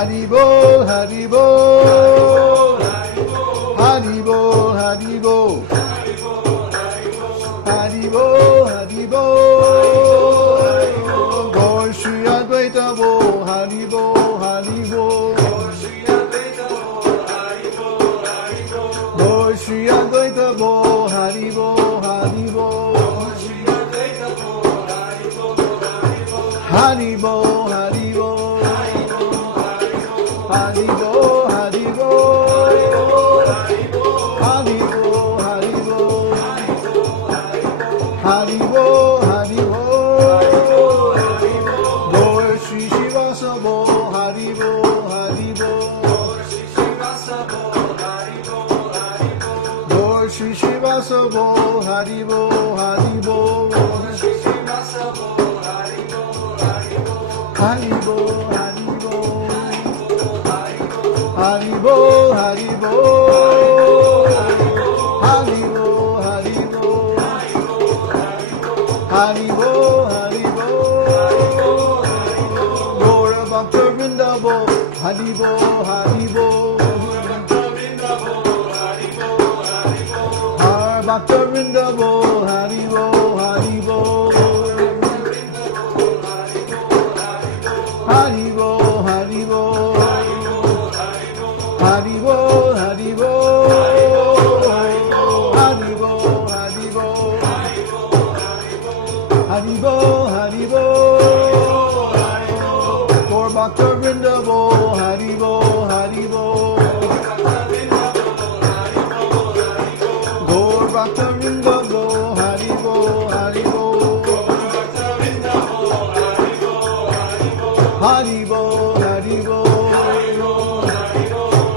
Haribol, Haribol, Haribol, Haribol, Haribol, Haribol, Gaur Shri Advaita Bol, Haribol, Haribol, Gaur Shri Advaita Bol, Haribol, Haribol, Haribol, Haribol, Haribo, Haribo, Haribo, Haribo, Haribo, Gaur Shri Shivasa Bol, Haribo, Haribo, Gaur Shri Shivasa Bol, Haribo, Haribo, Haribo, Haribo, Haribo, Haribo, Haribo, Haribo, Haribo, Gaura Bhakta Vrinda Bol, Haribo, Haribo, Har Bhakta Vrinda Bol, Haribo, Haribo, Haribo, Haribo, Haribo, Haribo, Haribo, Haribo, Haribo, Gaur Bhakta Vrinda Bol, Haribo, Haribo, Gaur Bhakta Vrinda Bol, Haribo, Haribo, Haribo, Haribo, Haribo,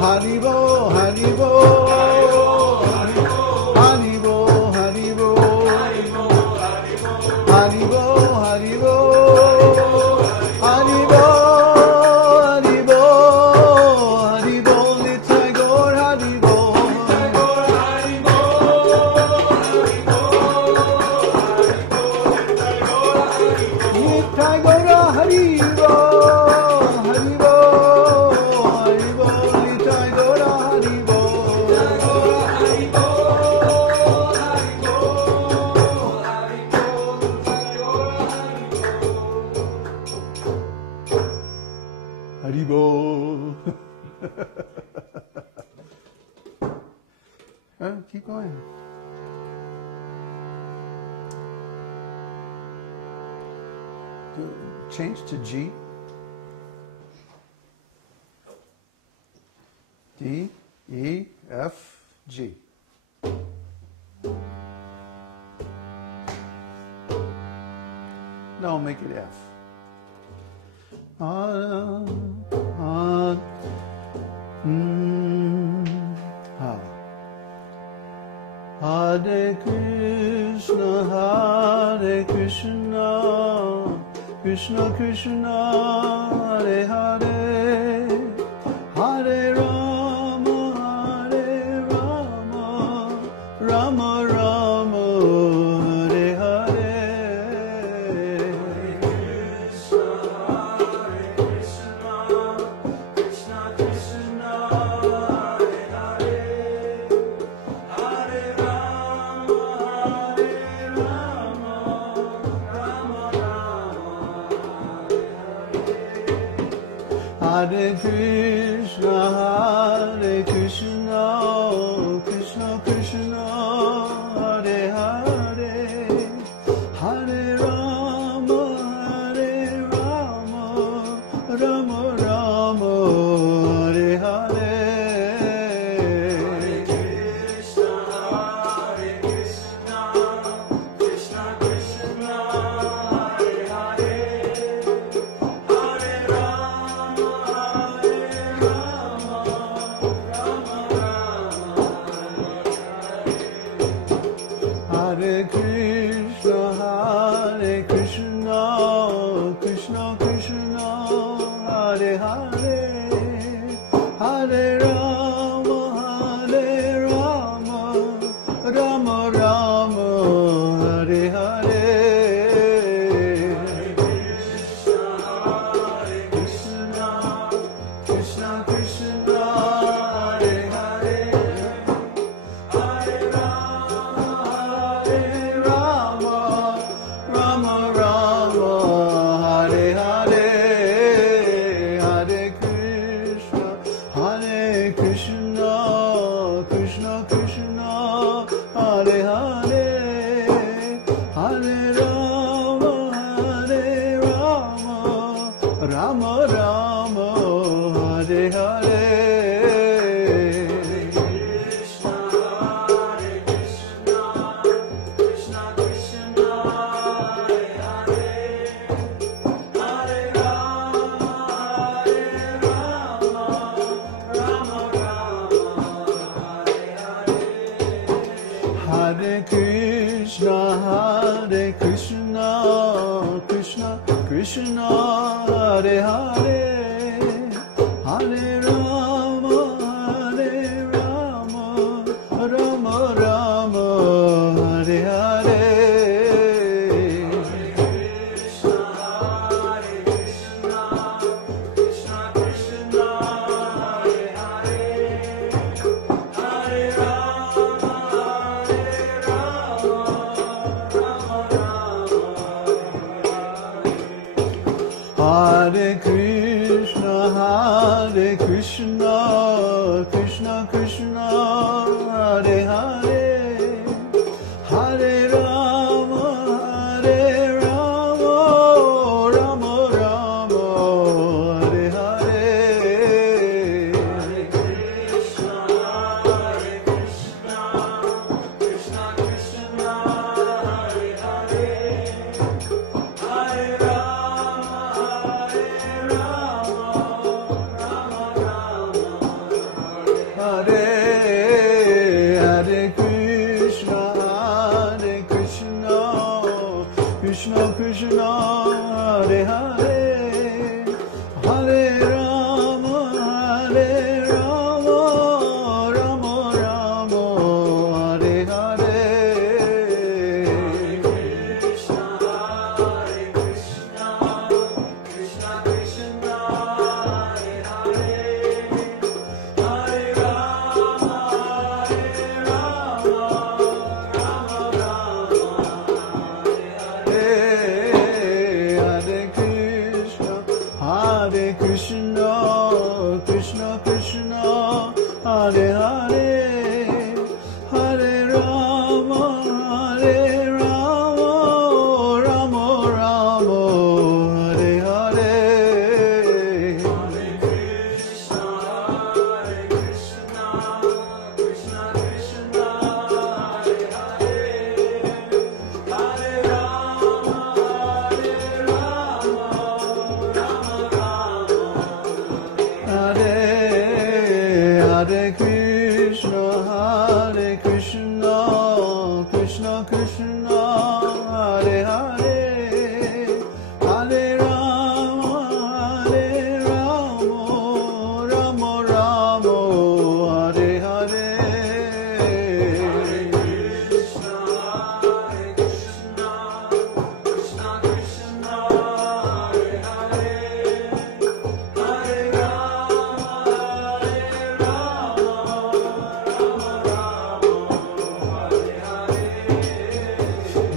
Haribo, Haribo, Haribo, Haribo, Haribo, Haribo, Haribo, Haribo, Nitai Gaur Haribo, Nitai Gaur Haribo, Haribo, Haribo, Nitai Gaur Haribo, Haribo. Keep going. Change to G. D, E, F, G. No, make it F. Ha. Hare Krishna, Krishna Krishna, Hare Hare, Hare Rama, Rama Rama, Hare Hare. Hare Krishna, Krishna Krishna, Hare Hare, Hare Rama, Rama Hare Krishna, Krishna Krishna, Hare Hare, Hare Rama, Rama Rama, Hare Hare. Hare Krishna, Krishna Krishna, Hare Hare, Hare Rama, Rama Rama Rama, Hare Hare, Hare Krishna, Krishna Krishna, Hare Hare, Hare Rama, Rama Rama, Hare Hare. Hare Krishna, Krishna Krishna, Hare Hare, Hare Rama, Rama Rama, Hare Hare. Hare Krishna, Krishna Krishna, Hare Hare, Hare Rama, Rama Rama, Hare Hare. Hare Krishna, Krishna Krishna, Hare Hare, Hare Rama, Hare Krishna, Krishna Krishna, Hare Hare, Hare Rama, Rama Rama, Hare Hare. Krishna, Krishna Krishna, Hare Hare, Hare Rama, Hare Krishna, Krishna Krishna, Hare Hare, Hare Rama, Rama Rama, Hare Hare. Hare Krishna, Krishna Krishna, Hare Hare, Hare Rama, Hare Krishna, Krishna Krishna, Hare Hare, Hare Rama, Rama Rama, Hare Hare. Hare Krishna, Krishna Krishna, Hare Hare, Hare Rama,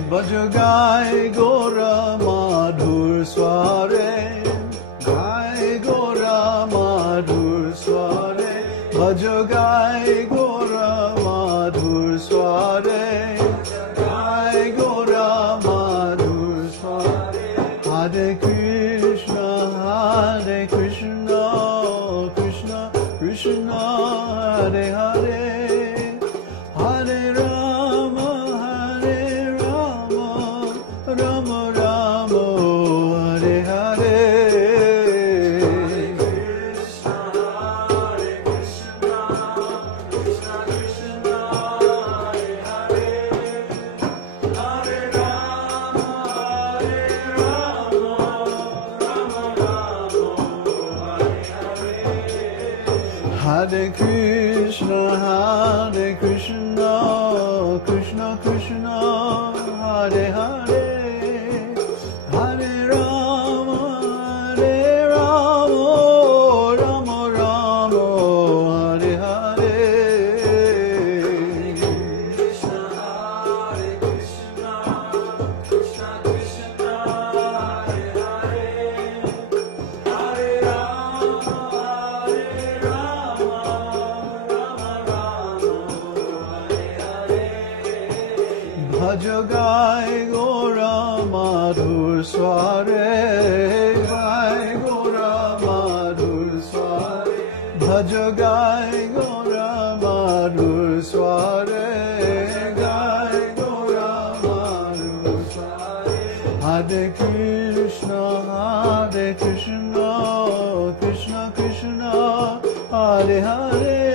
Bhaj Gai Gora Madhur Sware, Gai Gora Madhur Sware, Bhaj Gai Gora Madhur Sware, Gai Gora Madhur Sware, Hare Krishna, Krishna Krishna, Hare Hare, Hare Rama, Rama Rama, Hare Hare. Krishna, Krishna Krishna, Hare Hare, Hare Rama, Rama Rama, Hare Hare. Hare Krishna, Krishna Krishna, Hare Hare, Hare Rama, Rama Rama, Hare Hare. Krishna, Krishna Krishna, madhur sware gai gora madhur sware bhaj gai gora madhur sware gai gora madhur sware Hare Krishna Krishna Krishna Hare Hare